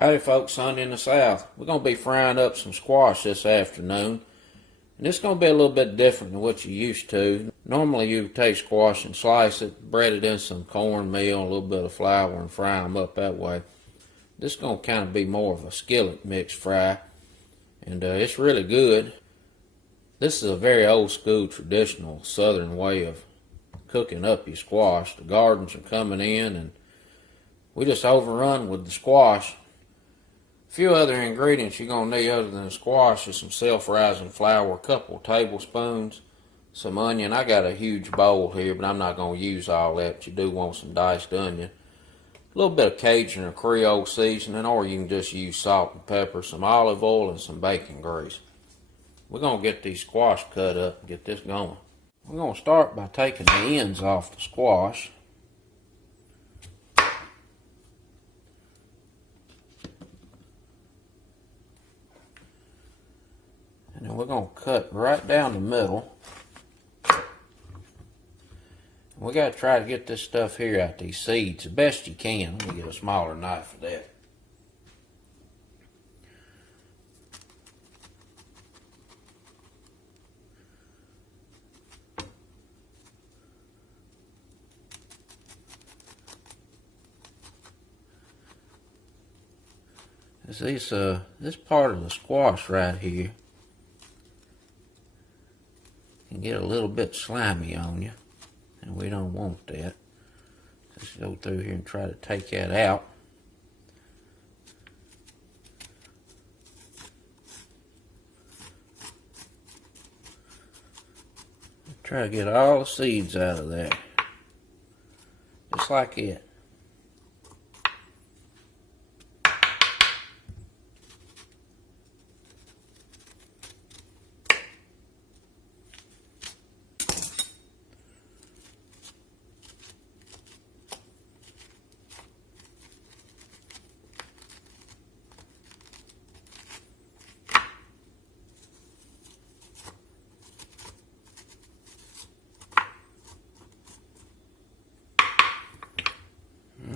Howdy folks, Sunday in the South. We're going to be frying up some squash this afternoon. And it's going to be a little bit different than what you're used to. Normally you take squash and slice it, bread it in some cornmeal, a little bit of flour, and fry them up that way. This is going to kind of be more of a skillet mix fry. And it's really good. This is a very old school traditional southern way of cooking up your squash. The gardens are coming in and we just overrun with the squash. A few other ingredients you're going to need other than the squash is some self-rising flour, a couple of tablespoons, some onion. I got a huge bowl here, but I'm not going to use all that, but you do want some diced onion. A little bit of Cajun or Creole seasoning, or you can just use salt and pepper, some olive oil, and some bacon grease. We're going to get these squash cut up and get this going. We're going to start by taking the ends off the squash. And then we're going to cut right down the middle. We got to try to get this stuff here out, these seeds, the best you can. Let me get a smaller knife for that. This part of the squash right here can get a little bit slimy on you, and we don't want that. Let's go through here and try to take that out. Try to get all the seeds out of there, just like it.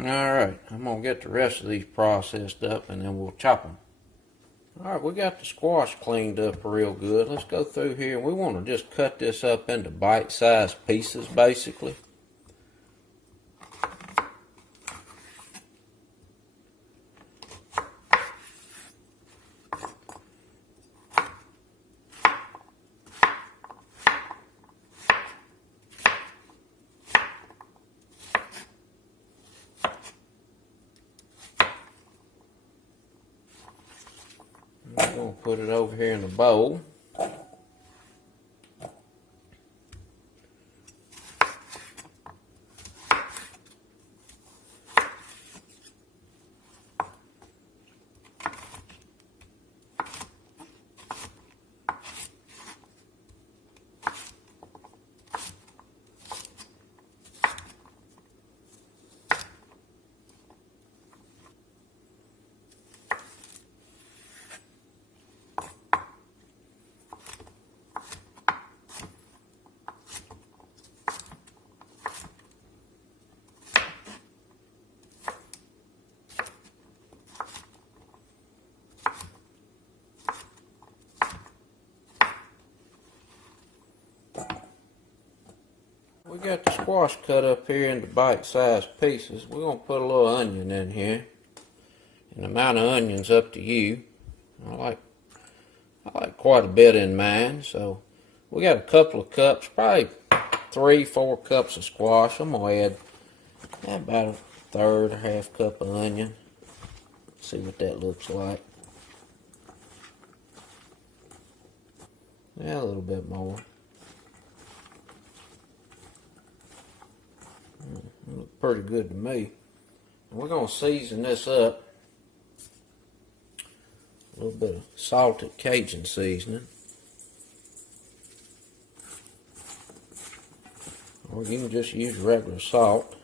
Alright, I'm going to get the rest of these processed up and then we'll chop them. Alright, we got the squash cleaned up real good. Let's go through here. We want to just cut this up into bite-sized pieces basically. I'm going to put it over here in the bowl. We got the squash cut up here into bite-sized pieces. We're going to put a little onion in here. And the amount of onion's up to you. I like quite a bit in mine. So we got a couple of cups, probably 3-4 cups of squash. I'm going to add about a third or half cup of onion. See what that looks like. Yeah, a little bit more. Looks pretty good to me. We're going to season this up. A little bit of salted Cajun seasoning. Or you can just use regular salt.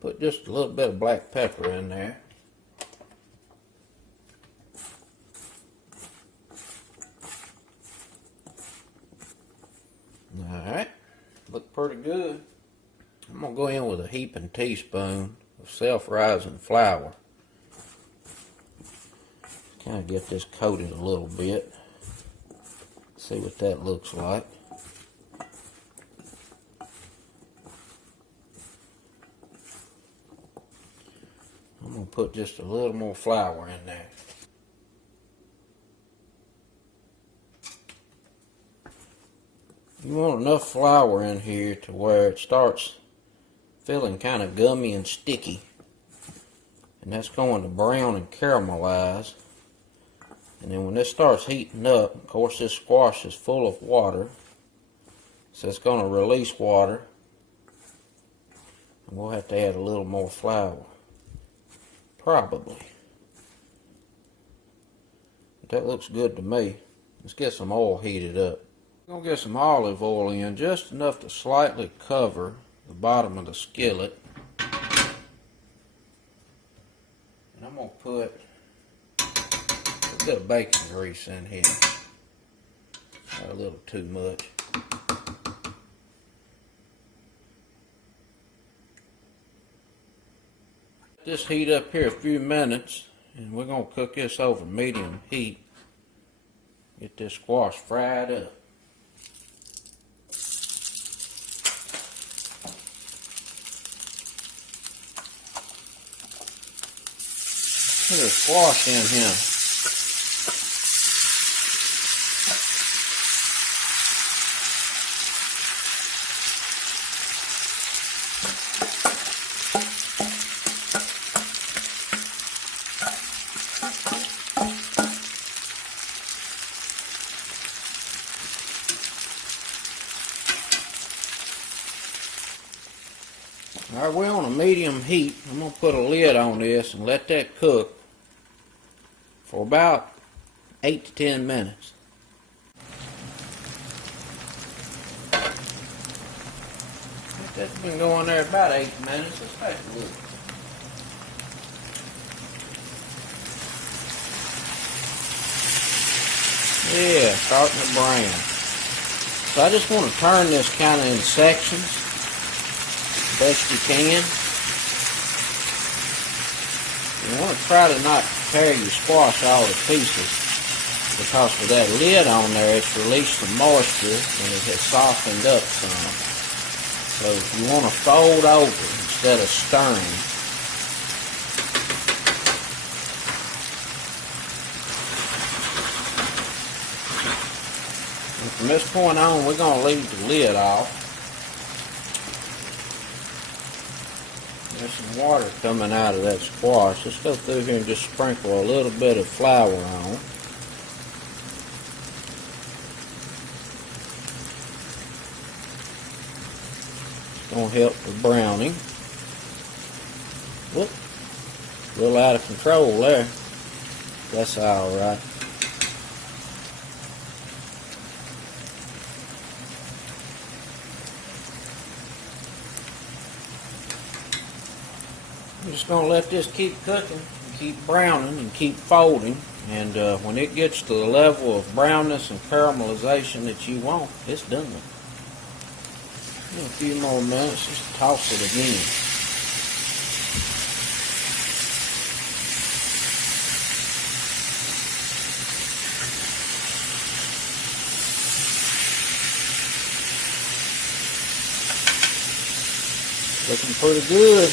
Put just a little bit of black pepper in there. Alright. Look pretty good. I'm going to go in with a heaping teaspoon of self-rising flour. Kind of get this coated a little bit. See what that looks like. I'm going to put just a little more flour in there. You want enough flour in here to where it starts feeling kind of gummy and sticky. And that's going to brown and caramelize. And then when this starts heating up, of course this squash is full of water. So it's going to release water. And we'll have to add a little more flour. Probably. But that looks good to me. Let's get some oil heated up. I'm going to get some olive oil in, just enough to slightly cover the bottom of the skillet. And I'm going to put a bit of bacon grease in here. Not a little too much. This heat up here a few minutes, and we're going to cook this over medium heat. Get this squash fried up. Put a squash in here. Alright, we're on a medium heat. I'm going to put a lid on this and let that cook for about 8 to 10 minutes. That's been going there about 8 minutes. Let's take a look. Yeah, starting to brown. So I just want to turn this kind of in sections, best you can. You want to try to not tear your squash all to pieces, because with that lid on there, it's released some moisture and it has softened up some. So you want to fold over instead of stirring. And from this point on, we're going to leave the lid off. There's some water coming out of that squash. Let's go through here and just sprinkle a little bit of flour on. It's going to help the browning. Whoop. A little out of control there. That's alright. I'm just going to let this keep cooking, keep browning, and keep folding. And when it gets to the level of brownness and caramelization that you want, it's done. In a few more minutes, just toss it again. Looking pretty good.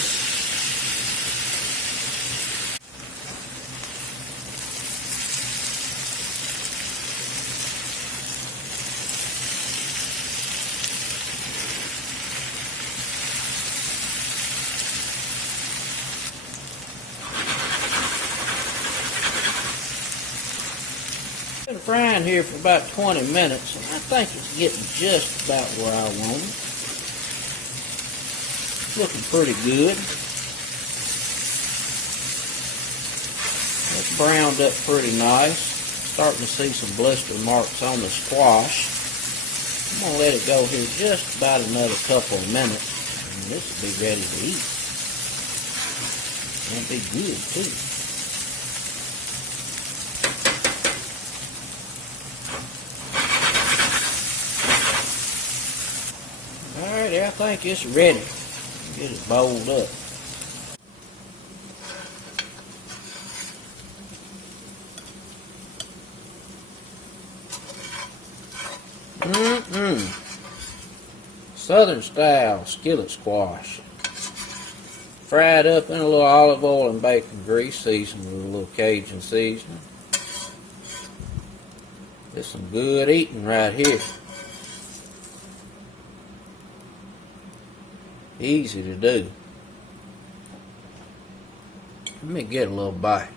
Been frying here for about 20 minutes, and I think it's getting just about where I want it. Looking pretty good. It's browned up pretty nice. Starting to see some blister marks on the squash. I'm going to let it go here just about another couple of minutes, and this will be ready to eat. It'll be good too. Alright, I think it's ready. Get it bowled up. Southern style skillet squash. Fried up in a little olive oil and bacon grease, seasoned with a little Cajun seasoning. This is some good eating right here. Easy to do. Let me get a little bite.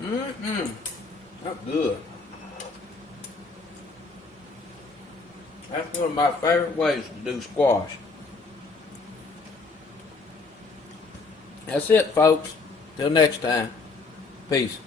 That's good. That's one of my favorite ways to do squash. That's it, folks. Till next time. Peace.